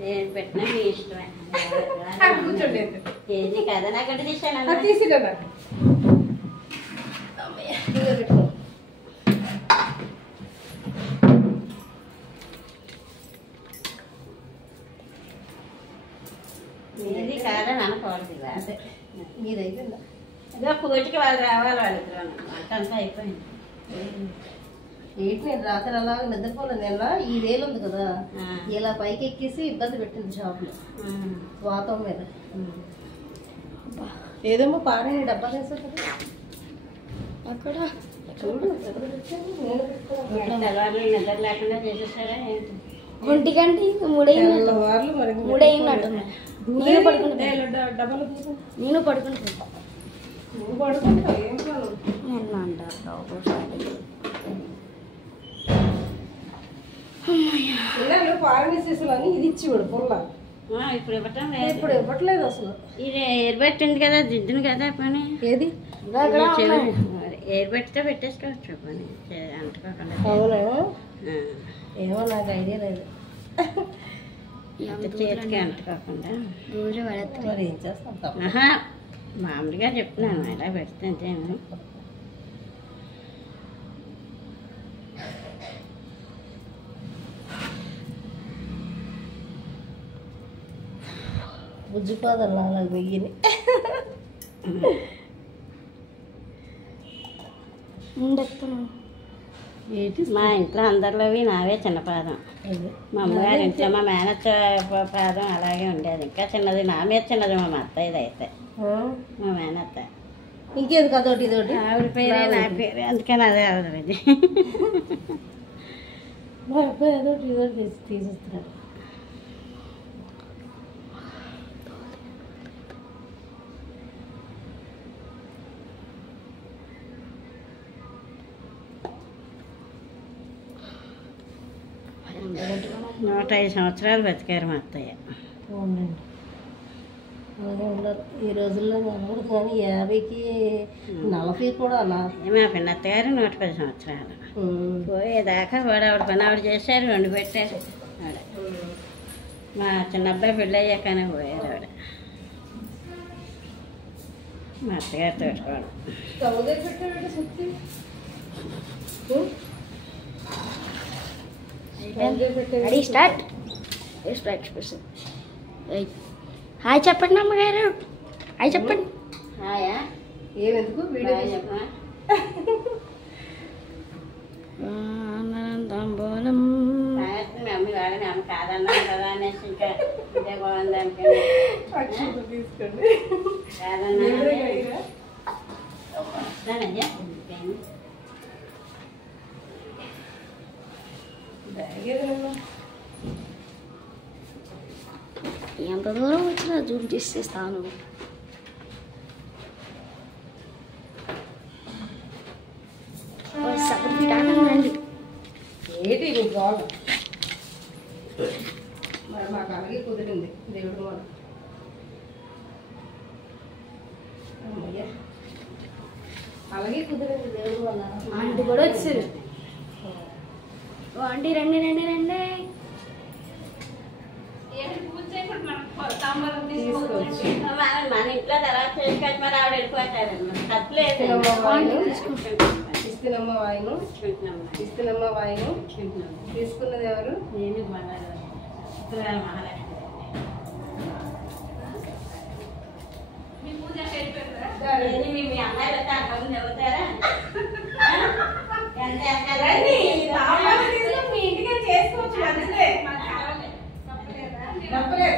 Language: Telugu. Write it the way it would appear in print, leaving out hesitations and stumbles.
నేను పెట్టినా మీ ఇష్టమే. కూర్చోండి. ఏది కదా నాకు తీసాను తీసిలే పెట్టుకో. ఏది కాదని అనకూడదు. అదే మీదైతే ఇదో పూజకి వాళ్ళు రావాలి, వాళ్ళకి వంట అంతా అయిపోయింది. ఏంటి నేను రాత్రి అలా నిద్రపోలేదు. నిన్న ఈ వేలు ఉంది కదా, ఇలా పైకి ఎక్కేసి ఇబ్బంది పెట్టింది షాప్లో వాతం మీద. ఏదేమో పారే డబ్బా వేసా కదా అక్కడ చూడు. తెల్లవారులు నిద్ర లేకుండా చేసేసారా ఏంటి? 1 గంట 3 మరి 3 అయినట్టు నేను పడుకుంటా. డబ్బాలు నేను పడుకుంటా. నువ్వు పడుకుంటావు ఏం కాదు అంటారు. పారమేసేసాలని ఇది ఇచ్చివాడు పుల్ల. ఇప్పుడు ఇవ్వటం ఇప్పుడు ఇవ్వట్లేదు అసలు. ఇది ఎయిర్ పెట్టింది కదా, జిడ్డును కదా పని. ఏది ఎయిర్ పెట్టితే పెట్టేసుకోవచ్చు పని అంటుకోకుండా. అవునా? ఏమో నాకు ఐడియా లేదు. చేతికి అంటుకోకుండా రోజు పడతా. మరి ఏం చేస్తాం? మామూలుగా చెప్తున్నాను, ఇలా పెడితే అంతేమో. బుజ్జిపోదల్లా అలా వెయ్యిని ఏంటి మా ఇంట్లో అందరిలోవి నావే చిన్న పాదం. మా అమ్మగారి ఇంట్లో మా మేనత్త పాదం అలాగే ఉండేది. ఇంకా చిన్నది, నా మీద చిన్నది మా అత్తయ్యది. అయితే మా మేనత్త ఇంకేది కదోటి ఇదోటి ఆవిడ పేరే నా పేరే, అందుకని అదే ఆవిడ. మా అబ్బాయి అదోటి ఇదోటి తీసేస్తున్నాడు. నూట 5 సంవత్సరాలు బతికారు మా అత్తయ్య. అవునండి, అలాగే ఉండరు ఈ రోజుల్లో. ఉండదు కానీ 50కి 40 కూడా అలా. మా పిన్నత్తగారు 110 సంవత్సరాలు పోయేదాకా కూడా ఆవిడ పని ఆవిడ చేశారు, వండి పెట్టారు. మా చిన్న అబ్బాయి పెళ్ళి అయ్యాకనే పోయారు ఆవిడ. మా అత్తగారు తోడుకోవడం. Ready start. ఎక్స్ప్రెషన్. హాయ్ చెప్పండి అమ్మగారు, హాయ్ చెప్పండి. హాయా? ఏమెందుకు వీడియో చెప్పా? తాంబూలం మీ అమ్మ వాడ మీ అమ్మ కాదన్నా కదా అనేసి ఇంకా ఇదే బాగుంది అనుకోండి. తీసుకోండి. కాదన్నా ఎంత దూరం వచ్చినా జూమ్ చేసేస్తాను. అండి ఏంటి నీకు కావాలి? మరి మాకు అలాగే కుదిరింది దేవుడు వల్ల. అలాగే కుదిరింది దేవుడు వల్ల. ఆంటీ కూడా వచ్చారు. ఆంటీ రండి రండి రండి. మన ఇంట్లో తర్వాత చేసుకొని మరి ఆవిడ వెళ్ళిపోతారు. తప్పలేదు. ఇస్తున్నమ్మ వాయిను, ఇస్తున్నమ్మ వాయిను. తీసుకున్నది ఎవరు? నేను మహాలక్ష్మి. మీ అమ్మాయిలు వస్తే అంతమంది చదువుతారా? తప్పలేదు.